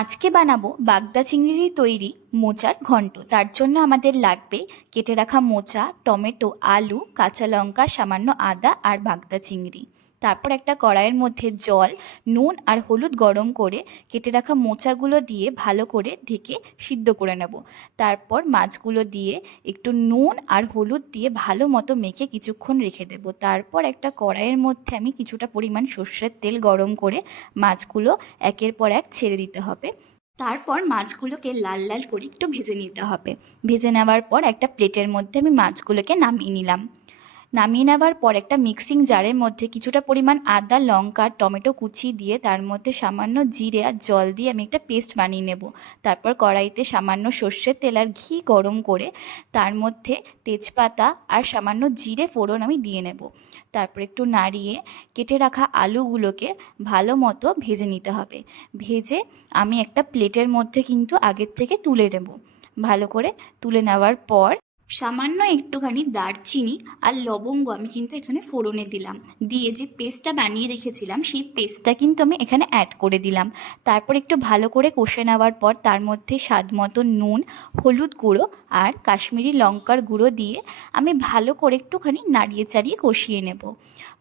আজকে বানাবো বাগদা চিংড়ি দিয়ে তৈরি মোচার ঘন্ট। তার জন্য আমাদের লাগবে কেটে রাখা মোচা, টমেটো, আলু, কাঁচা লঙ্কা, সামান্য আদা আর বাগদা চিংড়ি। তারপর একটা কড়াইয়ের মধ্যে জল, নুন আর হলুদ গরম করে কেটে রাখা মোচাগুলো দিয়ে ভালো করে ঢেকে সিদ্ধ করে নেব। তারপর মাছগুলো দিয়ে একটু নুন আর হলুদ দিয়ে ভালো মতো মেখে কিছুক্ষণ রেখে দেব। তারপর একটা কড়াইয়ের মধ্যে আমি কিছুটা পরিমাণ সর্ষের তেল গরম করে মাছগুলো একের পর এক ছেড়ে দিতে হবে। তারপর মাছগুলোকে লাল লাল করে একটু ভেজে নিতে হবে। ভেজে নেওয়ার পর একটা প্লেটের মধ্যে আমি মাছগুলোকে নামিয়ে নিলাম। নামিয়ে নেওয়ার পর একটা মিক্সিং জারের মধ্যে কিছুটা পরিমাণ আদা, লঙ্কা, টমেটো কুচি দিয়ে তার মধ্যে সামান্য জিরে আর জল দিয়ে আমি একটা পেস্ট বানিয়ে নেব। তারপর কড়াইতে সামান্য সর্ষের তেল আর ঘি গরম করে তার মধ্যে তেজপাতা আর সামান্য জিরে ফোড়ন আমি দিয়ে নেব। তারপর একটু নাড়িয়ে কেটে রাখা আলুগুলোকে ভালো মতো ভেজে নিতে হবে। ভেজে আমি একটা প্লেটের মধ্যে কিন্তু আগের থেকে তুলে নেব। ভালো করে তুলে নেওয়ার পর সামান্য একটুখানি দারচিনি আর লবঙ্গ আমি কিন্তু এখানে ফোড়নে দিলাম। দিয়ে যে পেস্টটা বানিয়ে রেখেছিলাম সেই পেস্টটা কিন্তু আমি এখানে অ্যাড করে দিলাম। তারপর একটু ভালো করে কষে নেওয়ার পর তার মধ্যে স্বাদ মতো নুন, হলুদ গুঁড়ো আর কাশ্মীরি লঙ্কার গুঁড়ো দিয়ে আমি ভালো করে একটুখানি নাড়িয়ে চাড়িয়ে কষিয়ে নেব।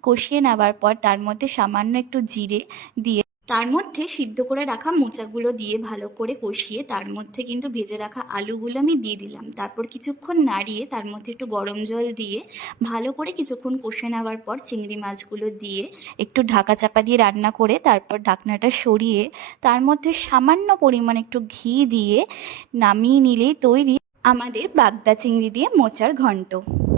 কষিয়ে নেওয়ার পর তার মধ্যে সামান্য একটু জিরে দিয়ে তার মধ্যে সিদ্ধ করে রাখা মোচাগুলো দিয়ে ভালো করে কষিয়ে তার মধ্যে কিন্তু ভেজে রাখা আলুগুলো আমি দিয়ে দিলাম। তারপর কিছুক্ষণ নাড়িয়ে তার মধ্যে একটু গরম জল দিয়ে ভালো করে কিছুক্ষণ কষে নেওয়ার পর চিংড়ি মাছগুলো দিয়ে একটু ঢাকা চাপা দিয়ে রান্না করে তারপর ঢাকনাটা সরিয়ে তার মধ্যে সামান্য পরিমাণ একটু ঘি দিয়ে নামিয়ে নিলেই তৈরি আমাদের বাগদা চিংড়ি দিয়ে মোচার ঘন্ট।